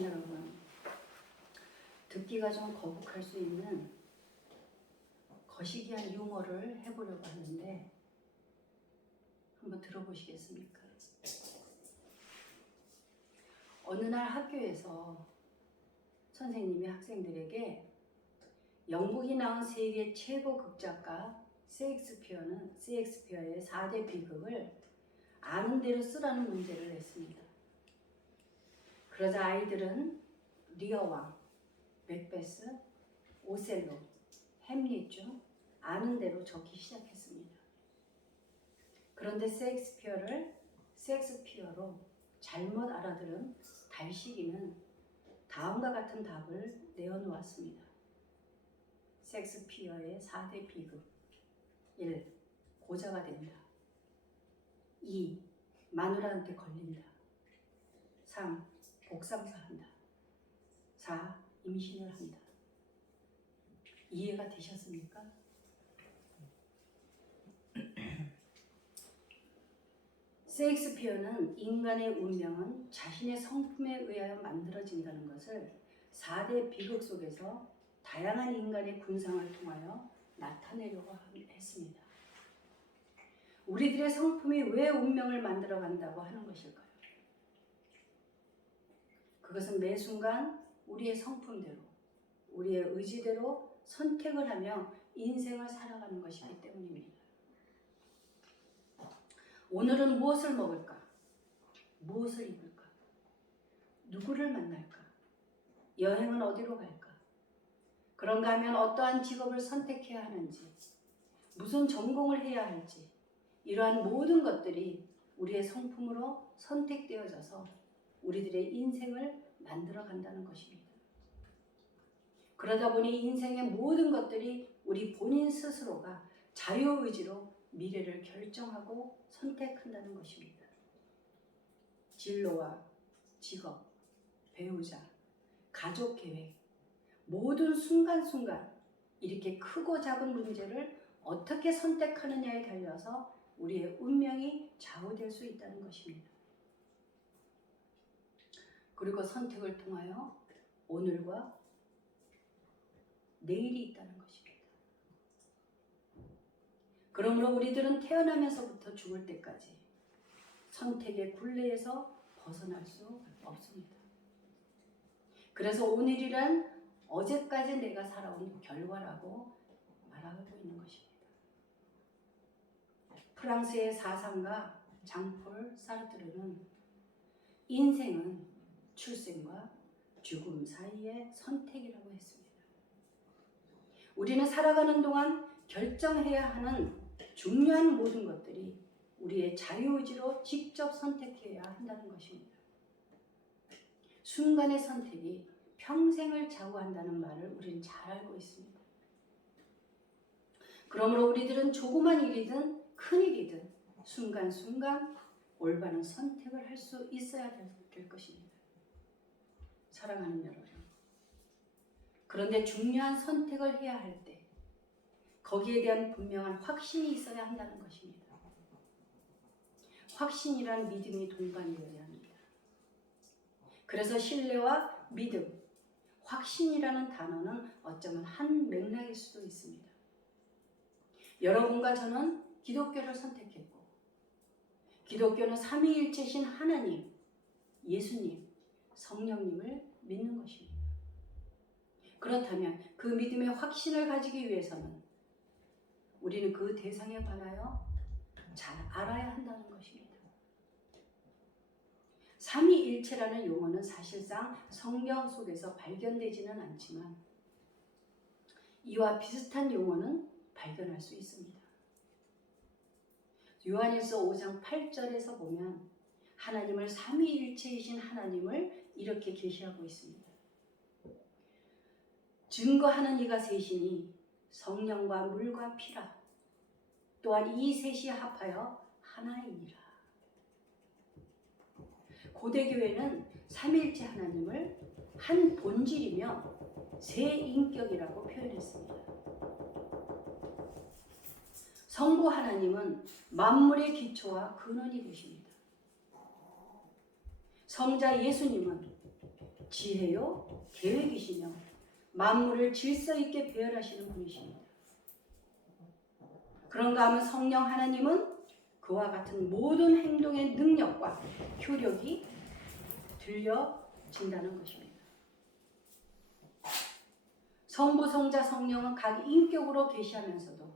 사랑하는 여러분, 듣기가 좀 거북할 수 있는 거시기한 유머를 해보려고 하는데 한번 들어보시겠습니까? 어느 날 학교에서 선생님이 학생들에게 영국이 낳은 세계 최고 극작가 셰익스피어의 4대 비극을 아는 대로 쓰라는 문제를 냈습니다. 그러자 아이들은 리어 왕, 맥베스, 오셀로, 햄릿 중 아는 대로 적기 시작했습니다. 그런데 셰익스피어로 잘못 알아들은 달시기는 다음과 같은 답을 내어놓았습니다. 셰익스피어의 4대 비극. 1. 고자가 된다. 2. 마누라한테 걸린다. 3. 복상사한다. 4. 임신을 한다. 이해가 되셨습니까? 셰익스피어는 인간의 운명은 자신의 성품에 의하여 만들어진다는 것을 4대 비극 속에서 다양한 인간의 군상을 통하여 나타내려고 했습니다. 우리들의 성품이 왜 운명을 만들어 간다고 하는 것일까요? 그것은 매 순간 우리의 성품대로, 우리의 의지대로 선택을 하며 인생을 살아가는 것이기 때문입니다. 오늘은 무엇을 먹을까? 무엇을 입을까? 누구를 만날까? 여행은 어디로 갈까? 그런가 하면 어떠한 직업을 선택해야 하는지, 무슨 전공을 해야 할지, 이러한 모든 것들이 우리의 성품으로 선택되어져서 우리들의 인생을 만들어 간다는 것입니다. 그러다 보니 인생의 모든 것들이 우리 본인 스스로가 자유의지로 미래를 결정하고 선택한다는 것입니다. 진로와 직업, 배우자, 가족 계획, 모든 순간순간 이렇게 크고 작은 문제를 어떻게 선택하느냐에 달려서 우리의 운명이 좌우될 수 있다는 것입니다. 그리고 선택을 통하여 오늘과 내일이 있다는 것입니다. 그러므로 우리들은 태어나면서부터 죽을 때까지 선택의 굴레에서 벗어날 수 없습니다. 그래서 오늘이란 어제까지 내가 살아온 결과라고 말하고 있는 것입니다. 프랑스의 사상가 장폴 사르트르는 인생은 출생과 죽음 사이의 선택이라고 했습니다. 우리는 살아가는 동안 결정해야 하는 중요한 모든 것들이 우리의 자유의지로 직접 선택해야 한다는 것입니다. 순간의 선택이 평생을 좌우한다는 말을 우리는 잘 알고 있습니다. 그러므로 우리들은 조그만 일이든 큰 일이든 순간순간 올바른 선택을 할 수 있어야 될 것입니다. 사랑하는 여러분, 그런데 중요한 선택을 해야 할 때 거기에 대한 분명한 확신이 있어야 한다는 것입니다. 확신이란 믿음이 동반되어야 합니다. 그래서 신뢰와 믿음, 확신이라는 단어는 어쩌면 한 맥락일 수도 있습니다. 여러분과 저는 기독교를 선택했고, 기독교는 삼위일체신 하나님, 예수님, 성령님을 믿는 것입니다. 그렇다면 그 믿음의 확신을 가지기 위해서는 우리는 그 대상에 관하여 잘 알아야 한다는 것입니다. 삼위일체라는 용어는 사실상 성경 속에서 발견되지는 않지만 이와 비슷한 용어는 발견할 수 있습니다. 요한일서 5장 8절에서 보면 하나님을 삼위일체이신 하나님을 이렇게 계시하고 있습니다. 증거하는 이가 셋이니 성령과 물과 피라. 또한 이 셋이 합하여 하나이니라. 고대교회는 삼위일체 하나님을 한 본질이며 세 인격이라고 표현했습니다. 성부 하나님은 만물의 기초와 근원이 되십니다. 성자 예수님은 지혜요 계획이시며 만물을 질서 있게 배열하시는 분이십니다. 그런가 하면 성령 하나님은 그와 같은 모든 행동의 능력과 효력이 들려진다는 것입니다. 성부, 성자, 성령은 각 인격으로 계시하면서도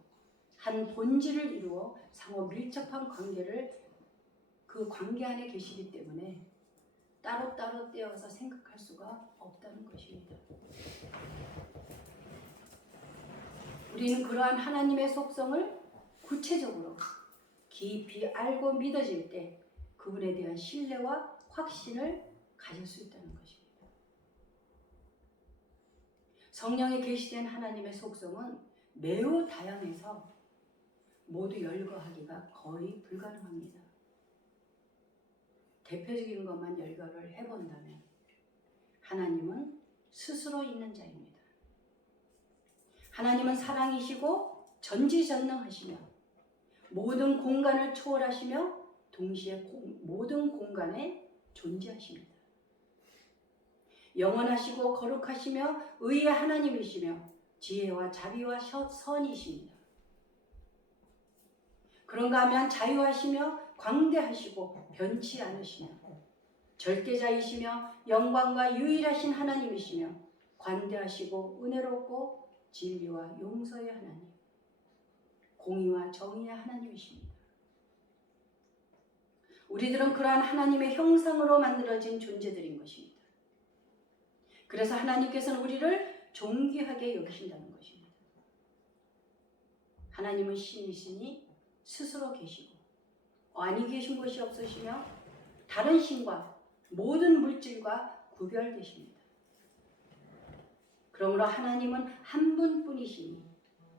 한 본질을 이루어 상호 밀접한 그 관계 안에 계시기 때문에 따로따로 떼어서 생각할 수가 없다는 것입니다. 우리는 그러한 하나님의 속성을 구체적으로 깊이 알고 믿어질 때 그분에 대한 신뢰와 확신을 가질 수 있다는 것입니다. 성령에 계시된 하나님의 속성은 매우 다양해서 모두 열거하기가 거의 불가능합니다. 대표적인 것만 열거를 해본다면 하나님은 스스로 있는 자입니다. 하나님은 사랑이시고 전지전능하시며 모든 공간을 초월하시며 동시에 모든 공간에 존재하십니다. 영원하시고 거룩하시며 의의 하나님이시며 지혜와 자비와 선이십니다. 그런가 하면 자유하시며 광대하시고 변치 않으시며 절대자이시며 영광과 유일하신 하나님이시며 관대하시고 은혜롭고 진리와 용서의 하나님, 공의와 정의의 하나님이십니다. 우리들은 그러한 하나님의 형상으로 만들어진 존재들인 것입니다. 그래서 하나님께서는 우리를 존귀하게 여기신다는 것입니다. 하나님은 신이시니 스스로 계시고 아니 계신 것이 없으시며 다른 신과 모든 물질과 구별되십니다. 그러므로 하나님은 한 분뿐이시니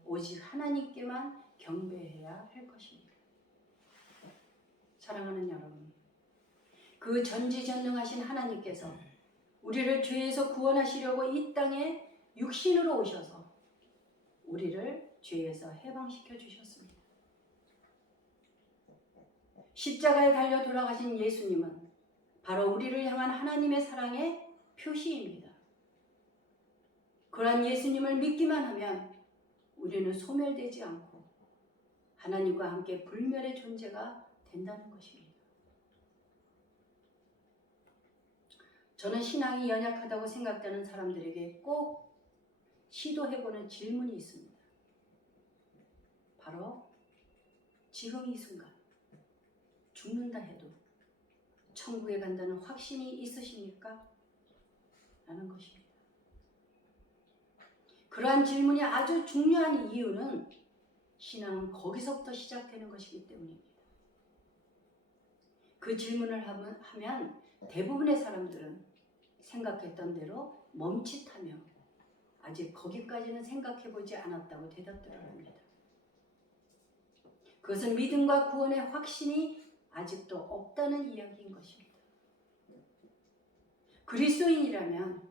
오직 하나님께만 경배해야 할 것입니다. 사랑하는 여러분, 그 전지전능하신 하나님께서 우리를 죄에서 구원하시려고 이 땅에 육신으로 오셔서 우리를 죄에서 해방시켜 주셨습니다. 십자가에 달려 돌아가신 예수님은 바로 우리를 향한 하나님의 사랑의 표시입니다. 그러한 예수님을 믿기만 하면 우리는 소멸되지 않고 하나님과 함께 불멸의 존재가 된다는 것입니다. 저는 신앙이 연약하다고 생각되는 사람들에게 꼭 시도해보는 질문이 있습니다. 바로 지금 이 순간 죽는다 해도 천국에 간다는 확신이 있으십니까? 라는 것입니다. 그러한 질문이 아주 중요한 이유는 신앙은 거기서부터 시작되는 것이기 때문입니다. 그 질문을 하면 대부분의 사람들은 생각했던 대로 멈칫하며 아직 거기까지는 생각해보지 않았다고 대답들을 합니다. 그것은 믿음과 구원의 확신이 아직도 없다는 이야기인 것입니다. 그리스도인이라면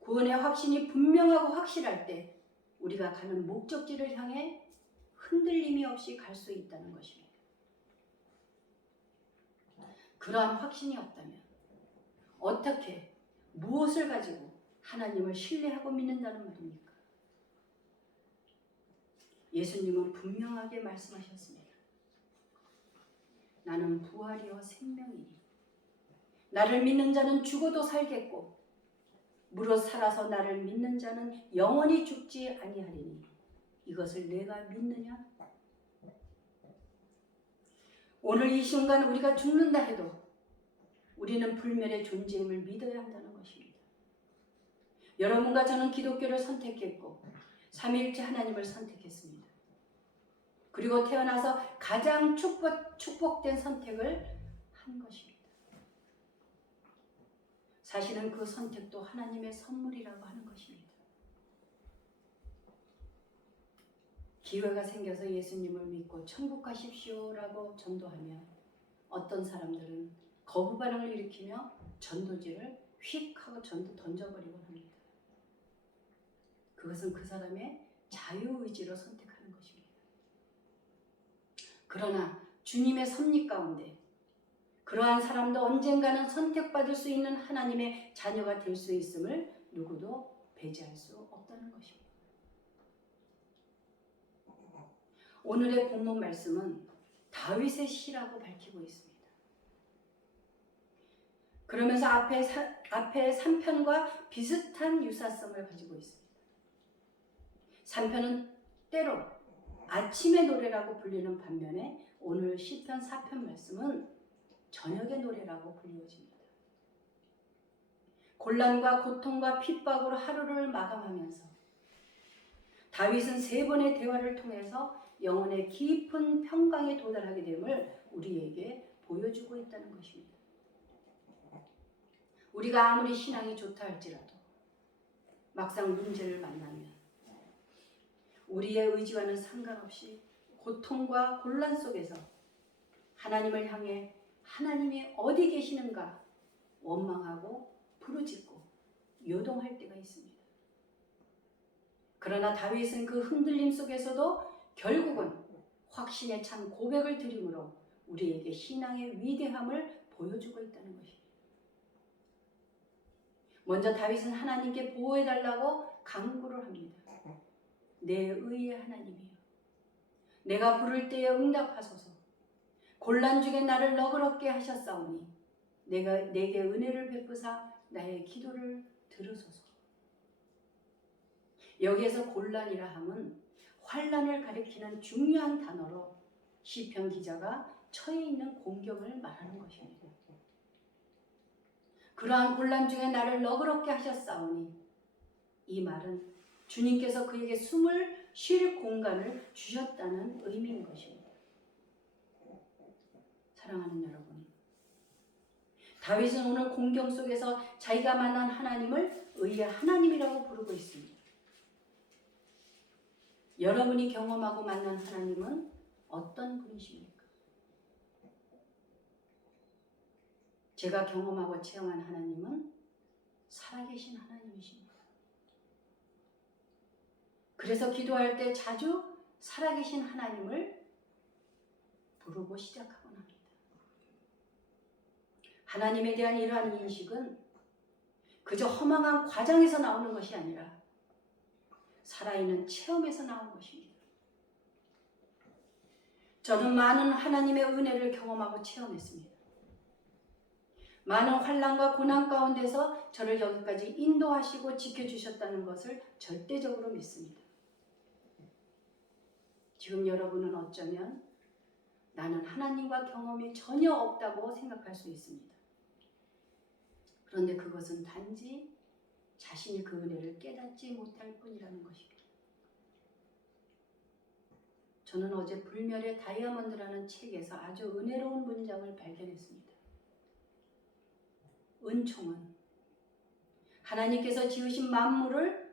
구원의 확신이 분명하고 확실할 때 우리가 가는 목적지를 향해 흔들림이 없이 갈 수 있다는 것입니다. 그러한 확신이 없다면 어떻게 무엇을 가지고 하나님을 신뢰하고 믿는다는 말입니까? 예수님은 분명하게 말씀하셨습니다. 나는 부활이요 생명이니 나를 믿는 자는 죽어도 살겠고 무릇 살아서 나를 믿는 자는 영원히 죽지 아니하리니 이것을 내가 믿느냐? 오늘 이 순간 우리가 죽는다 해도 우리는 불멸의 존재임을 믿어야 한다는 것입니다. 여러분과 저는 기독교를 선택했고 삼위일체 하나님을 선택했습니다. 그리고 태어나서 가장 축복된 선택을 한 것입니다. 사실은 그 선택도 하나님의 선물이라고 하는 것입니다. 기회가 생겨서 예수님을 믿고 천국 가십시오라고 전도하면 어떤 사람들은 거부 반응을 일으키며 전도지를 휙 하고 던져버리곤 합니다. 그것은 그 사람의 자유의지로 선택하는 것입니다. 그러나 주님의 섭리 가운데 그러한 사람도 언젠가는 선택받을 수 있는 하나님의 자녀가 될 수 있음을 누구도 배제할 수 없다는 것입니다. 오늘의 본문 말씀은 다윗의 시라고 밝히고 있습니다. 그러면서 앞에 3편과 비슷한 유사성을 가지고 있습니다. 3편은 때로 아침의 노래라고 불리는 반면에 오늘 시편 4편 말씀은 저녁의 노래라고 불리워집니다. 곤란과 고통과 핍박으로 하루를 마감하면서 다윗은 3번의 대화를 통해서 영혼의 깊은 평강에 도달하게 됨을 우리에게 보여주고 있다는 것입니다. 우리가 아무리 신앙이 좋다 할지라도 막상 문제를 만나면 우리의 의지와는 상관없이 고통과 곤란 속에서 하나님을 향해 하나님이 어디 계시는가 원망하고 부르짖고 요동할 때가 있습니다. 그러나 다윗은 그 흔들림 속에서도 결국은 확신에 찬 고백을 드림으로 우리에게 신앙의 위대함을 보여주고 있다는 것입니다. 먼저 다윗은 하나님께 보호해달라고 간구를 합니다. 내 의의 하나님이여, 내가 부를 때에 응답하소서. 곤란 중에 나를 너그럽게 하셨사오니 내게 은혜를 베푸사 나의 기도를 들으소서. 여기에서 곤란이라 함은 환난을 가리키는 중요한 단어로 시편 기자가 처해 있는 공경을 말하는 것입니다. 그러한 곤란 중에 나를 너그럽게 하셨사오니 이 말은 주님께서 그에게 숨을 쉴 공간을 주셨다는 의미인 것입니다. 사랑하는 여러분, 다윗은 오늘 공경 속에서 자기가 만난 하나님을 의의 하나님이라고 부르고 있습니다. 여러분이 경험하고 만난 하나님은 어떤 분이십니까? 제가 경험하고 체험한 하나님은 살아계신 하나님이십니다. 그래서 기도할 때 자주 살아계신 하나님을 부르고 시작하곤 합니다. 하나님에 대한 이러한 인식은 그저 허망한 과정에서 나오는 것이 아니라 살아있는 체험에서 나온 것입니다. 저는 많은 하나님의 은혜를 경험하고 체험했습니다. 많은 환난과 고난 가운데서 저를 여기까지 인도하시고 지켜주셨다는 것을 절대적으로 믿습니다. 지금 여러분은 어쩌면 나는 하나님과 경험이 전혀 없다고 생각할 수 있습니다. 그런데 그것은 단지 자신이 그 은혜를 깨닫지 못할 뿐이라는 것입니다. 저는 어제 불멸의 다이아몬드라는 책에서 아주 은혜로운 문장을 발견했습니다. 은총은 하나님께서 지으신 만물을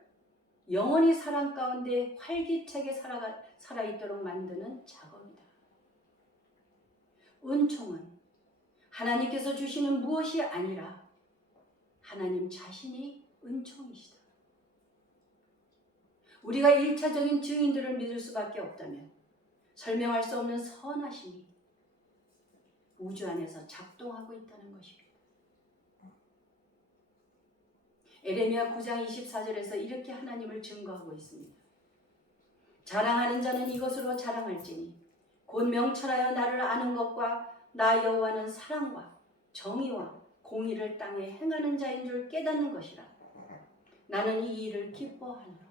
영원히 사랑 가운데 활기차게 살아있도록 만드는 작업이다. 은총은 하나님께서 주시는 무엇이 아니라 하나님 자신이 은총이시다. 우리가 1차적인 증인들을 믿을 수밖에 없다면 설명할 수 없는 선하심이 우주 안에서 작동하고 있다는 것입니다. 에레미야 9장 24절에서 이렇게 하나님을 증거하고 있습니다. 자랑하는 자는 이것으로 자랑할지니 곧 명철하여 나를 아는 것과 나 여호와는 사랑과 정의와 공의를 땅에 행하는 자인 줄 깨닫는 것이라. 나는 이 일을 기뻐하노라.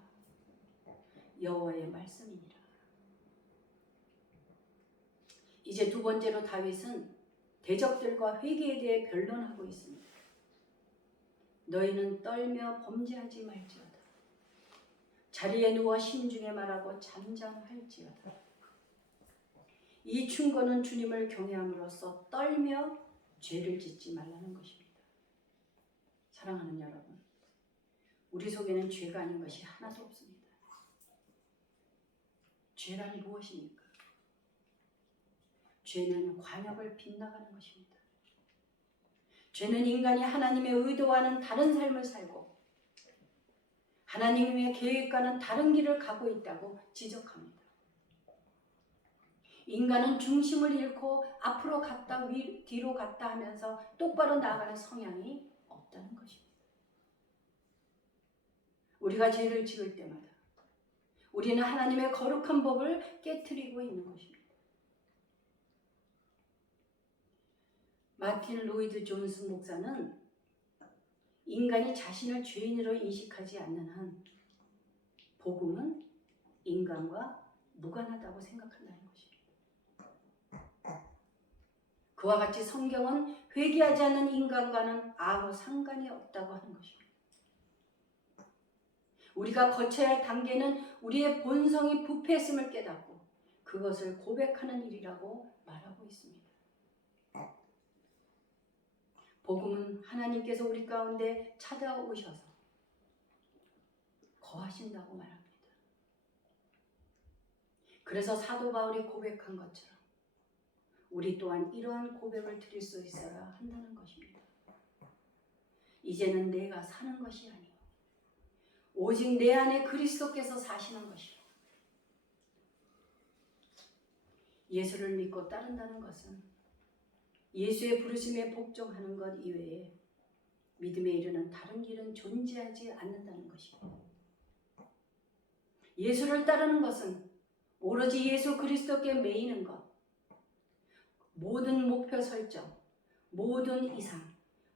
여호와의 말씀이니라. 이제 두 번째로 다윗은 대적들과 회개에 대해 변론하고 있습니다. 너희는 떨며 범죄하지 말지어다. 자리에 누워 심중에 말하고 잠잠할지어다. 이 충고는 주님을 경외함으로써 떨며 죄를 짓지 말라는 것입니다. 사랑하는 여러분, 우리 속에는 죄가 아닌 것이 하나도 없습니다. 죄란 무엇입니까? 죄는 관역을 빗나가는 것입니다. 죄는 인간이 하나님의 의도와는 다른 삶을 살고 하나님의 계획과는 다른 길을 가고 있다고 지적합니다. 인간은 중심을 잃고 앞으로 갔다 뒤로 갔다 하면서 똑바로 나아가는 성향이 없다는 것입니다. 우리가 죄를 지을 때마다 우리는 하나님의 거룩한 법을 깨트리고 있는 것입니다. 마틴 로이드 존스 목사는 인간이 자신을 죄인으로 인식하지 않는 한 복음은 인간과 무관하다고 생각한다는 것입니다. 그와 같이 성경은 회개하지 않는 인간과는 아무 상관이 없다고 하는 것입니다. 우리가 거쳐야 할 단계는 우리의 본성이 부패했음을 깨닫고 그것을 고백하는 일이라고 말하고 있습니다. 복음은 하나님께서 우리 가운데 찾아오셔서 거하신다고 말합니다. 그래서 사도 바울이 고백한 것처럼 우리 또한 이러한 고백을 드릴 수 있어야 한다는 것입니다. 이제는 내가 사는 것이 아니오 오직 내 안에 그리스도께서 사시는 것이오. 예수를 믿고 따른다는 것은 예수의 부르심에 복종하는 것 이외에 믿음에 이르는 다른 길은 존재하지 않는다는 것입니다. 예수를 따르는 것은 오로지 예수 그리스도께 매이는 것, 모든 목표 설정, 모든 이상,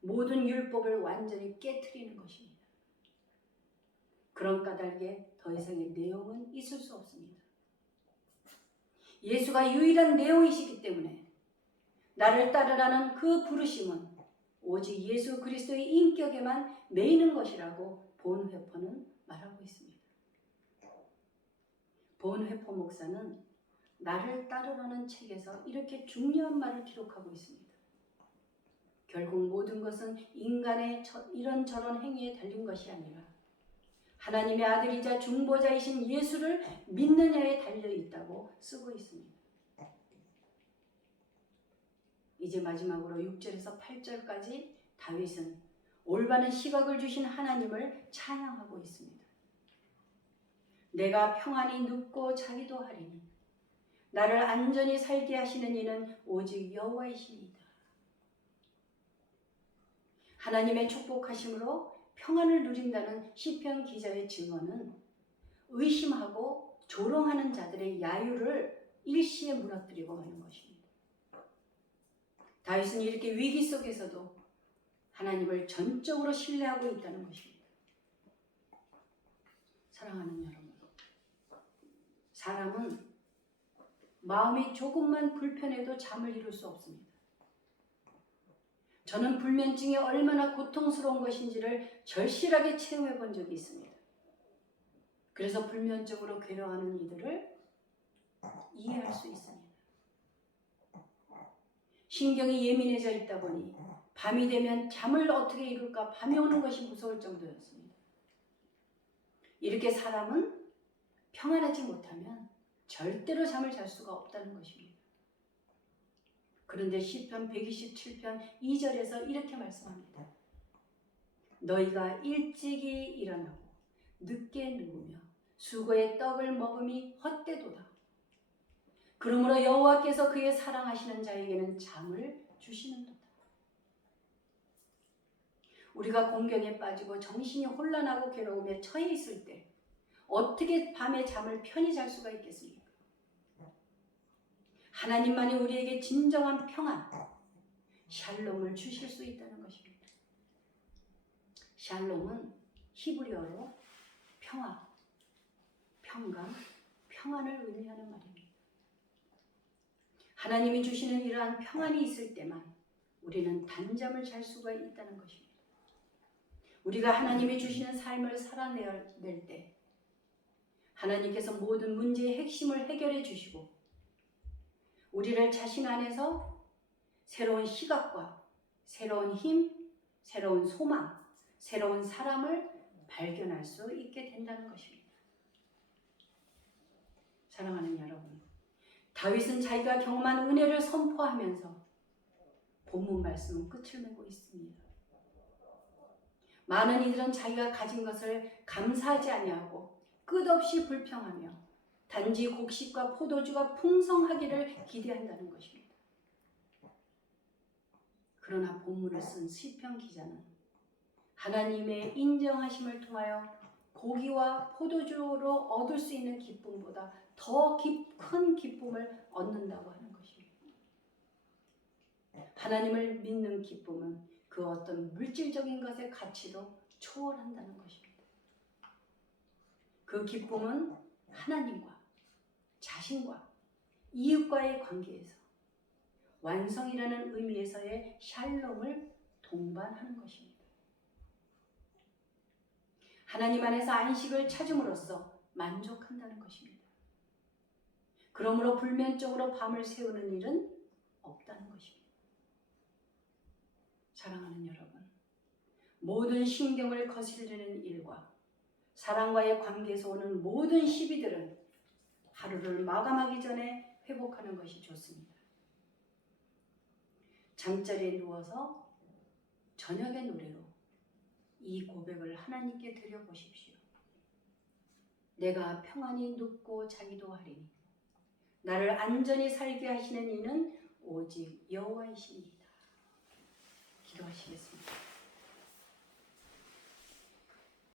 모든 율법을 완전히 깨트리는 것입니다. 그런 까닭에 더 이상의 내용은 있을 수 없습니다. 예수가 유일한 내용이시기 때문에 나를 따르라는 그 부르심은 오직 예수 그리스도의 인격에만 매이는 것이라고 본회포는 말하고 있습니다. 본회포 목사는 나를 따르라는 책에서 이렇게 중요한 말을 기록하고 있습니다. 결국 모든 것은 인간의 이런저런 행위에 달린 것이 아니라 하나님의 아들이자 중보자이신 예수를 믿느냐에 달려있다고 쓰고 있습니다. 이제 마지막으로 6절에서 8절까지 다윗은 올바른 시각을 주신 하나님을 찬양하고 있습니다. 내가 평안히 눕고 자기도 하리니 나를 안전히 살게 하시는 이는 오직 여호와이시니이다. 하나님의 축복하심으로 평안을 누린다는 시편 기자의 증언은 의심하고 조롱하는 자들의 야유를 일시에 무너뜨리고 마는 것입니다. 다윗은 이렇게 위기 속에서도 하나님을 전적으로 신뢰하고 있다는 것입니다. 사랑하는 여러분, 사람은 마음이 조금만 불편해도 잠을 이룰 수 없습니다. 저는 불면증이 얼마나 고통스러운 것인지를 절실하게 체험해 본 적이 있습니다. 그래서 불면증으로 괴로워하는 이들을 이해할 수 있습니다. 신경이 예민해져 있다 보니 밤이 되면 잠을 어떻게 이룰까 밤이 오는 것이 무서울 정도였습니다. 이렇게 사람은 평안하지 못하면 절대로 잠을 잘 수가 없다는 것입니다. 그런데 시편 127편 2절에서 이렇게 말씀합니다. 너희가 일찍이 일어나고 늦게 누우며 수고의 떡을 먹음이 헛되도다. 그러므로 여호와께서 그의 사랑하시는 자에게는 잠을 주시는도다. 우리가 공경에 빠지고 정신이 혼란하고 괴로움에 처해 있을 때 어떻게 밤에 잠을 편히 잘 수가 있겠습니까? 하나님만이 우리에게 진정한 평안, 샬롬을 주실 수 있다는 것입니다. 샬롬은 히브리어로 평화, 평강, 평안을 의미하는 말입니다. 하나님이 주시는 이러한 평안이 있을 때만 우리는 단잠을 잘 수가 있다는 것입니다. 우리가 하나님이 주시는 삶을 살아낼 때 하나님께서 모든 문제의 핵심을 해결해 주시고 우리를 자신 안에서 새로운 시각과 새로운 힘, 새로운 소망, 새로운 사람을 발견할 수 있게 된다는 것입니다. 사랑하는 여러분, 다윗은 자기가 경험한 은혜를 선포하면서 본문 말씀은 끝을 맺고 있습니다. 많은 이들은 자기가 가진 것을 감사하지 아니하고 끝없이 불평하며 단지 곡식과 포도주가 풍성하기를 기대한다는 것입니다. 그러나 본문을 쓴 시편 기자는 하나님의 인정하심을 통하여 고기와 포도주로 얻을 수 있는 기쁨보다 더 큰 기쁨을 얻는다고 하는 것입니다. 하나님을 믿는 기쁨은 그 어떤 물질적인 것의 가치도 초월한다는 것입니다. 그 기쁨은 하나님과 자신과 이웃과의 관계에서 완성이라는 의미에서의 샬롬을 동반하는 것입니다. 하나님 안에서 안식을 찾음으로써 만족한다는 것입니다. 그러므로 불면적으로 밤을 새우는 일은 없다는 것입니다. 사랑하는 여러분, 모든 신경을 거스르는 일과 사랑과의 관계에서 오는 모든 시비들은 하루를 마감하기 전에 회복하는 것이 좋습니다. 잠자리에 누워서 저녁의 노래로 이 고백을 하나님께 드려보십시오. 내가 평안히 눕고 자기도 하리니 나를 안전히 살게 하시는 이는 오직 여호와이십니다. 기도하시겠습니다.